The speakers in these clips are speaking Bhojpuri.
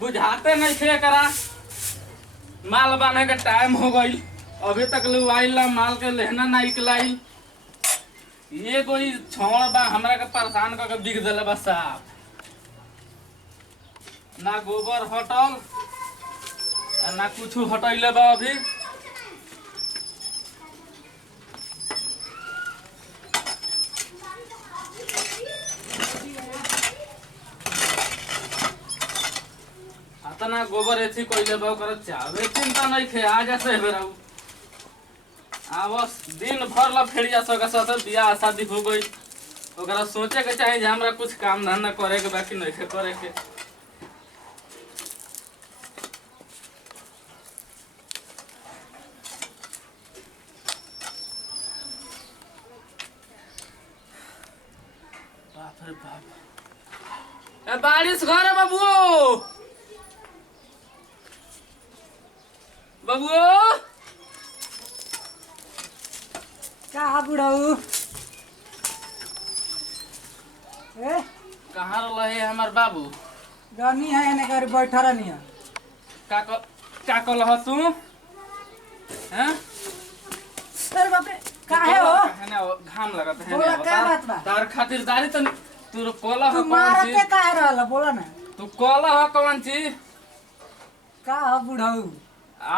बुझाते नहीं थे करा माल बांधे के टाइम हो गई अभी तक लोग आइल माल के लेना ना निकलाई ये कोई छोड़ बा हमरा के परेशान करके बिक दिले बा साहब ना गोबर हटल ना कुछ हटैले बा अभी तना गोबर ऐसी कोई बा कर चावे चिंता नहीं खे आ जैसे बेराऊ आ बस दिन भर ला फेड़िया सका साथ बियाह शादी हो गई ओकरा सोचे के चाहे जे हमरा कुछ काम धंधा करे के बाकी नहीं खे करे के बाप रे बाप ए बारिश घर है बाबू बाबू कहाँ बुढ़ऊ कहाँ रहे हमार बाबू गनी है एने कर बैठा रहनी है का कल ह तू हैं अरे बाप रे काहे हो है ना घाम लगत है बोला का बात बा तार खातिरदारी त तू कोला ह तू कौन मारत चीज के काहे रहल बोला ना तू कोला ह कौन चीज का ह बुढ़ऊ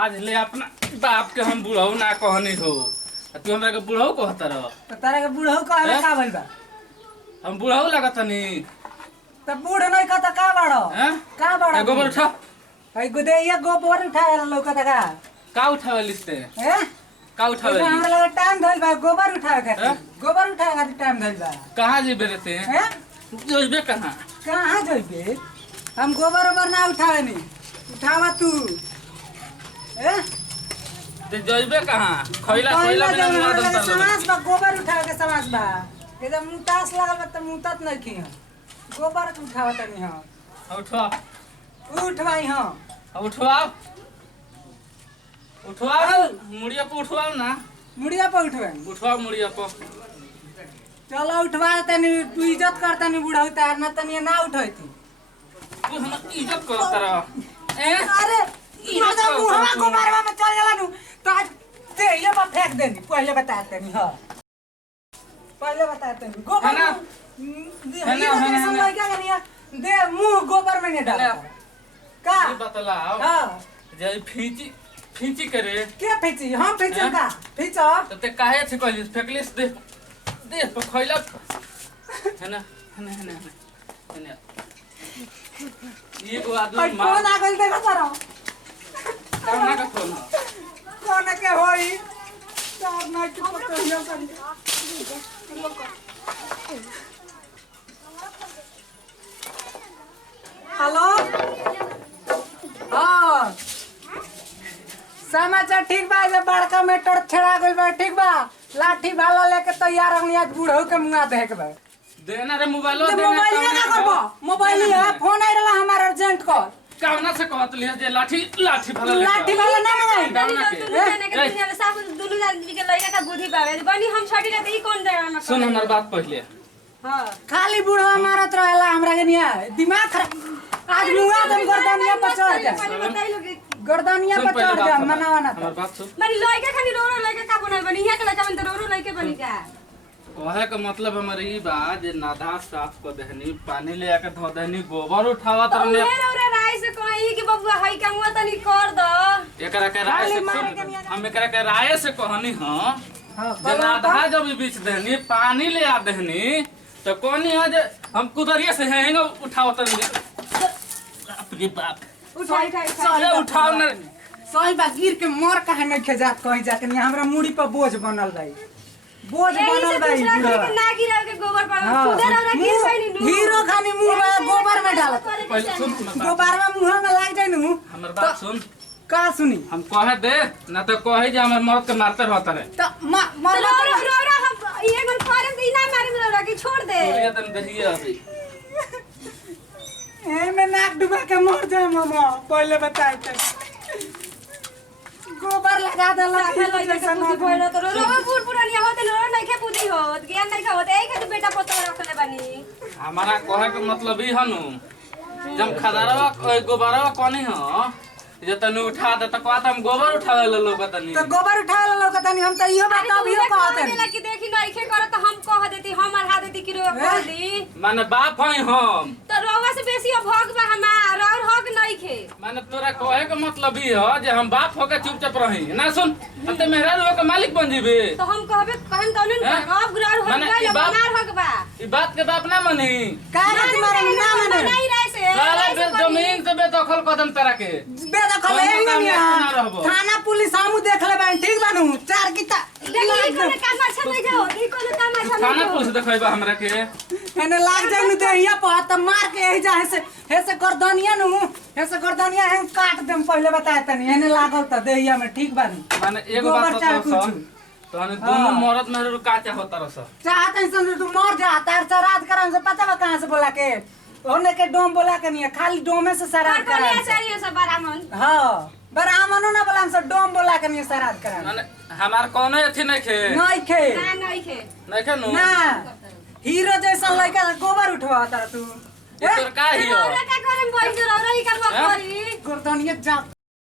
आज ले अपना बाप के हम बुढ़ऊ ना कहनी हो तू हमरा के बुढ़ऊ कहत रह तो तारा के बुढ़ऊ कहले का भइल बा हम बुढ़ऊ लगतनी त बूढ़ नहीं कहता का बाड़ो हैं का बाड़ो गोबर उठा हई गुदे ये गोबर उठाए लौका का का उठावे लिस्ते हैं का उठावे हमरा लगे टाइम धइल बा गोबर उठाए हैं? खातिर गोबर उठाए खातिर टाइम धइल बा कहां जेबे रहते हैं हैं जोइबे कहां कहाँ जइबे हम गोबर ओबर ना उठावे नी उठावा तू हैं ते जोइबे कहां खइला खइला बिना मुआ दम तर समाज बा गोबर उठावे के समाज बा एकदम मुतास लागल बा त मुतात नहीं की गोबर उठावा तनी हां उठवा उठवाई हां उठवाओ मुड़िया पे उठवाओ ना मुड़िया पे उठवाई उठवाओ मुड़िया पे चलो उठवा तनी तू इज्जत कर तनी बुढ़ऊ तार ना तनी ना उठैती तू हमर इज्जत कर तरा ए अरे मजा मुहवा गोबरवा में चल जाला नु तो आज ते ये बा फेंक देनी पहले बता तनी हां पहले बता तनी गोबर है ना? समझ क्या करिया दे मुंह गोबर में नहीं डाल का ये बतलाओ हां जे फींची करे के फेंची हम फेंचो हैं? का फेंचो तो ते काहे छे कहलिस फेकलिस दे तो खइला है ना ये को आदमी और मार कौन आ गइल देखो तारा करना का फोन कौन के होई सब ना के पकड़ियो करी हेलो हां समाचार ठीक बा जे बड़का मेटर छेड़ा गइल बा ठीक बा लाठी भाला लेके तैयार हमनी आज बुढ़ऊ के मुंगा देख बा देना रे मोबाइलो तो देना मोबाइल का करबो मोबाइल है फोन आइला हमार अर्जेंट कॉल कावना से कहत लिया जे लाठी भला ले लाठी वाला ना मंगाई डालना के सुन हमर बात पहले हां खाली बुढ़वा मारत रहेला हमरा के निया दिमाग खराब आज मुंगा दम गर्दनिया पर चढ़ जा गर्दनिया पर चढ़ जा मनावा ना हमर बात सुन कहे के मतलब हमर ई बा जे नाधा साफ कर देहनी पानी ले आके धो देहनी गोबर उठावत रहले एकरा के राय से सुन हम एकरा के राय से कहनी हां जे नाधा जब बीच देहनी पानी ले आ देहनी तो कोनी है जे हम कुदरिया से हैंग उठावत रहले बाप रे बाप चले उठाव न सही बा गिर के मर काहे नहीं खेजात कहीं जाके नहीं हमरा मुड़ी पर बोझ बनल भाई बोझ बनल भाई हीरो खानी मुंह में गोबर में डालत पहले सुन हमर बात गोबर में मुंह में लाग जाई नु हमर बात सुन का सुनी हम कहे दे ना तो कहे जे हमर मौत के मारते रहता रे तो मर छोड़ दे ये तन दहिया अभी ए मैं नाक डुबा के मर जाए मामा पहले बताए थे गोबर लगा देला हमारा कहे के मतलब ई हनु जब खदारवा गोबरवा कोनी हो जे तने उठा दे त कहत हम गोबर उठावे ले लोग तनी तो गोबर उठावे ले लोग तनी हम त इहो बात अभियो कहत देला कि देखी नइखे करे त हम कह देती हम अढ़ा देती कि रो कर दी माने बाप हई हम तो रोवा से बेसी भोग बा हमार और हक नइखे माने तोरा कहे के मतलब ई हो जे हम बाप होके चुपचाप रही ना सुन त मेहरा रो के मालिक बन जीबे तो हम कहबे कहन तौन अब गुरार हो गइल बनार हक बा ई बात के बाप ना मानी का रे तुम्हारे ना माने नहीं रहे से सारा जमीन से बेदखल कदम तोरा के बेदखल थाना पुलिस हम देख ले बाई ठीक बानू 4 किता देखी कोने काम अच्छा नहीं जाओ ई कोने काम अच्छा नहीं थाना पुलिस देखैबा हमरा के एने लाग जाई नु देहिया पर त मार के एही जा हे से गर्दनिया नु हे से गर्दनिया हम काट देम पहले बताए तनी एने लागल त देहिया में ठीक बानू माने एगो बात तो तने दोनों मरद में का चाहत रस चाहत है तू मर जा तार श्राद्ध कराम से पता बा कहां से बोला के ओने के डोम बोला के नहीं खाली डोमे से श्राद्ध करा चाहिए सब ब्राह्मण हां ब्राह्मणो ना बोला हमसे डोम बोला के नहीं श्राद्ध करा माने हमार कोनो अथी नहीं खे ना नहीं खे नु ना हीरो जैसा लड़का गोबर उठवा तार तू ये तोर का हियो और का करम बोल जो रही का करी गर्दनिया जा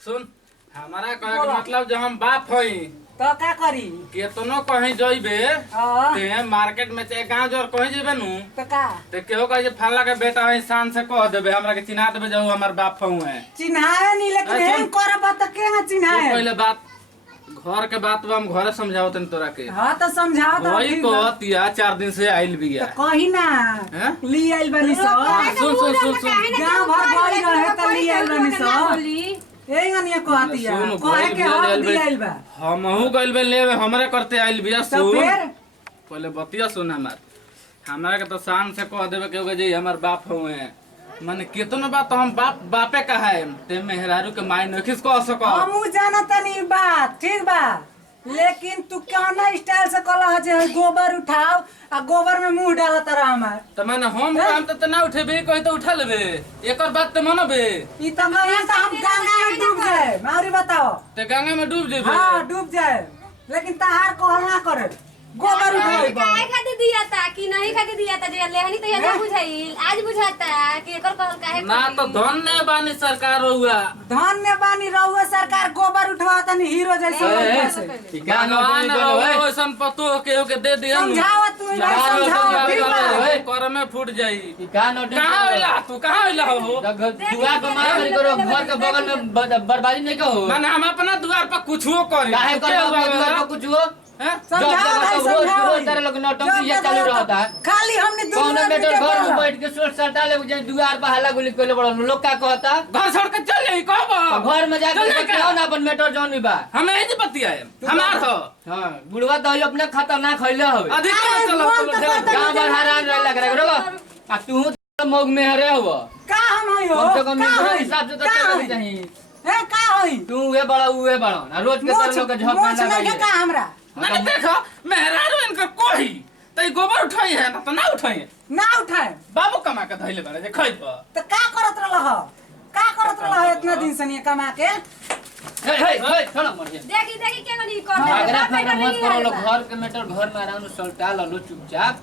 सुन हमारा कहे के मतलब जब हम बाप हई तो का करी केतनो कहीं जइबे ते मार्केट में चाहे गांव जोर कहीं जेबे नु तो का ते केहो कहे जे फल्ला के बेटा है शान से कह देबे हमरा के चिन्हा देबे जाऊ हमर बाप हूं है चिन्हाए नहीं लेकिन हम करब त के चिन्हाए पहले बात घर के बात हम घरे समझाओ तन तोरा के हां तो समझाओ तो वही कहतिया 4 दिन से आइल बिया तो कही ना ली आइल बनी सब सुन गांव भर गई रहे त ली आइल बनी सब एही गनिया कहतिया कहे के हम दी आइल बा हमहू गइल बे लेवे हमरे करते आइल बिया तो सुन फिर पहले बतिया सुन हमरा के तो शान से कह देबे के जे हमर बाप हुए माने केतनो बात हम बापे कहाए ते मेहरारू के माय नखिस कह सक हमहू जानत नहीं बात ठीक बा लेकिन तू कहना स्टाइल से कहला जे गोबर उठाओ आ गोबर में मुंह डालत रहा हमार त माने हम त ना उठेबे कहि त उठा लेबे एकर बात त मनबे ई त कहिया त हम गंगा में डूब जाए मारी बताओ ते गंगा में डूब जेबे हां डूब जाए लेकिन तहार कहना करे गोबर उठाओ काहे खातिर दिया था कि नहीं खातिर दिया था जे लेहनी तो ये बुझाइल आज बुझाता कि एकर कहल काहे ना तो धन्य बानी सरकार रहुआ धन्य बानी रहुआ सरकार गोबर उठवा तनी हीरो जैसे भगवान ओसन पतो के दे दिया समझाओ तू समझाओ ठीक बा कर में फूट जाई का नोटिस कहां होइला तू कहां होइला हो दुआ को मार करो घर के बगल में बर्बादी नहीं कहो माने हम अपना द्वार पर कुछो करी काहे कर दुआ को कुछ हो समझाओ भाई समझाओ तेरे लोग नौटंकी ये चालू रहता है खाली हमने कौन दुनिया बेटर घर में बैठ के सोच सटा ले जे दुआर पर हल्ला गुली कोले बड़ लोग का कहता घर छोड़ के चल जाई कहब घर में जाके बताओ ना अपन मेटर जौन भी बा हमें ए जे बतिया है हमार हो हां बुढ़वा तो अपने खतरनाक खइले होवे अधिक चलो गांव भर हैरान रह लग रहा रो आ तू मोग में हरे हो का हम हई हो कम से कम मेरे हिसाब से तो चलनी चाहिए ए का हई तू वे बड़ा उहे बड़ा ना रोज के तेरे लोग के झप मोच नहीं का हमरा माने देखो मेहरारू इनकर कोही तई गोबर उठाई है ना तो ना उठाई ना उठाए बाबू कमा के धइले बारे जे खइब तो का करत रहल इतना दिन से नहीं कमा के हे छोड़ मर जा देखी के नहीं कर अगरा फागरा मत करो लोग घर के मेटर घर में आराम से सल्टा लो चुपचाप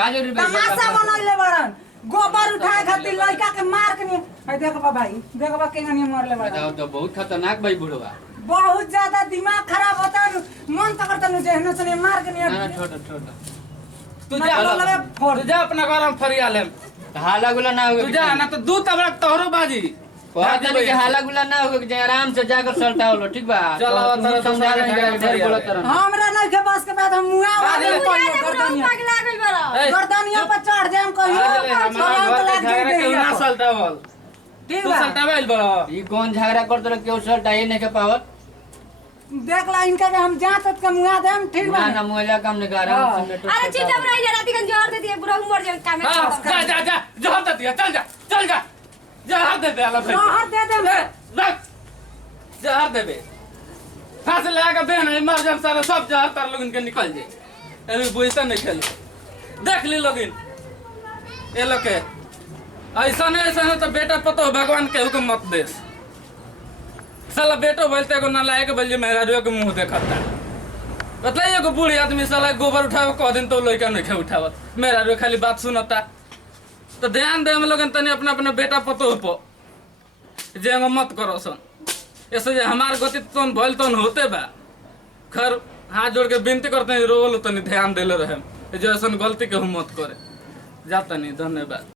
का जरूरी तमाशा बनइले बड़न गोबर उठाए खातिर लड़का के मार के नहीं है देखबा भाई देखबा केना नहीं मरले बड़न तो बहुत खतरनाक भाई बुढ़वा बहुत ज्यादा दिमाग खराब होता है मन तो करता है जहनो से मार के नहीं ना छोड़ तू जा अपना घर में फरिया ले हाला गुला ना होगे तू जा ना तो दू तबड़ा तोहरो बाजी कहते हैं कि हाला गुला ना होगे कि आराम से जाकर सल्टा लो ठीक बा चलो तो समझा रहे बोलत रह हमरा नहीं के बस के बाद हम मुआ वाले गर्दनिया पगला गइल बड़ा गर्दनिया पर चढ़ जाए हम कहियो हमारा घर के झगड़ा के ना सल्टावल ठीक तू बा सल्टावेल बड़ा ई कौन झगड़ा करत रह केउ सल्टा ये नहीं के पावत देख ला इनका के हम जात के मुआ दे हम ठीक बा ना ना मोहल्ला काम नहीं कर रहा अरे चुपचाप रह जा राती का जोर दे दिए बुढ़ा मर जाए काम हां जा जोर दे दिया चल जा जहर दे दे भाई जहर दे दे रख जहर देबे फांस लगा के बहन इमरजेंसी सारे सब जहर तार लोग इनके निकल जाए अरे बुझता नहीं खेलो देख ली लोगिन ये लोग के ऐसा नहीं तो बेटा पतो भगवान के हुक्म मत देस साला बेटो बोलते को ना लायक बोल मेहरारू के मुंह देखता बताइए को बूढ़ी आदमी साला गोबर उठावे कह दिन तो लड़का नहीं उठावत मेहरारू खाली बात सुनता तो ध्यान दे हम लोग तनी अपना अपना बेटा पतो पर जे हम मत करो सन ऐसे जे हमार गति तन भइल तन होते बा खैर हाथ जोड़ के विनती करते हैं रोल तनी ध्यान देले रहे जो ऐसा गलती के हम मत करे जाता नहीं। धन्यवाद।